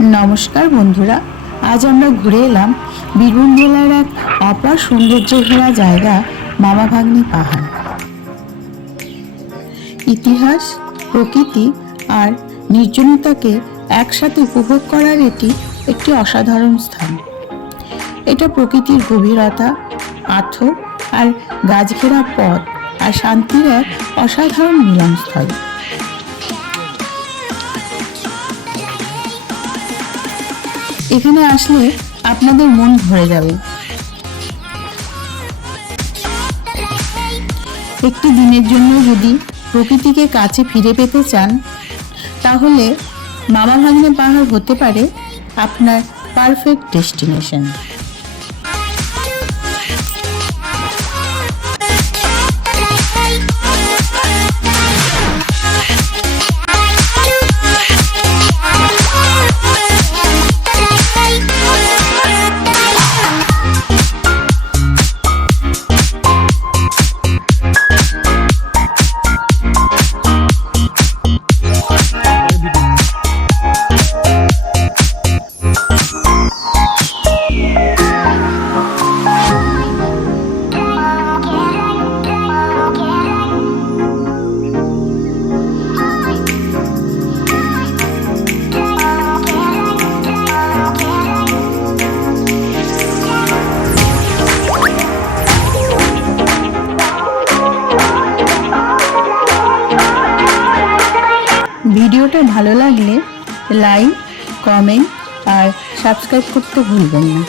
नमस्कार बंधुरा आज आमरा घुरे एलाम बीरभूम जिलार एक अपार सौंदर्य घेरा जायगा मामाभाग्नी पहाड़। इतिहास प्रकृति और निर्जनताके एकसाथे उपभोग करार एटी एकटी असाधारण स्थान। एटा प्रकृतिर गभीरता पाथर और गाछ घेरा पथ और शांतिर एक असाधारण मिलनस्थल। এখানে আসলে আপনাদের মন ভরে যাবে। একটি দিনের জন্য যদি প্রকৃতিকে কাছে ফিরে পেতে চান তাহলে মামাভাগ্নে পাহাড় হতে পারে আপনার পারফেক্ট ডেস্টিনেশন। ভিডিওটা ভালো লাগলে লাইক, কমেন্ট আর সাবস্ক্রাইব করতে ভুলবেন না।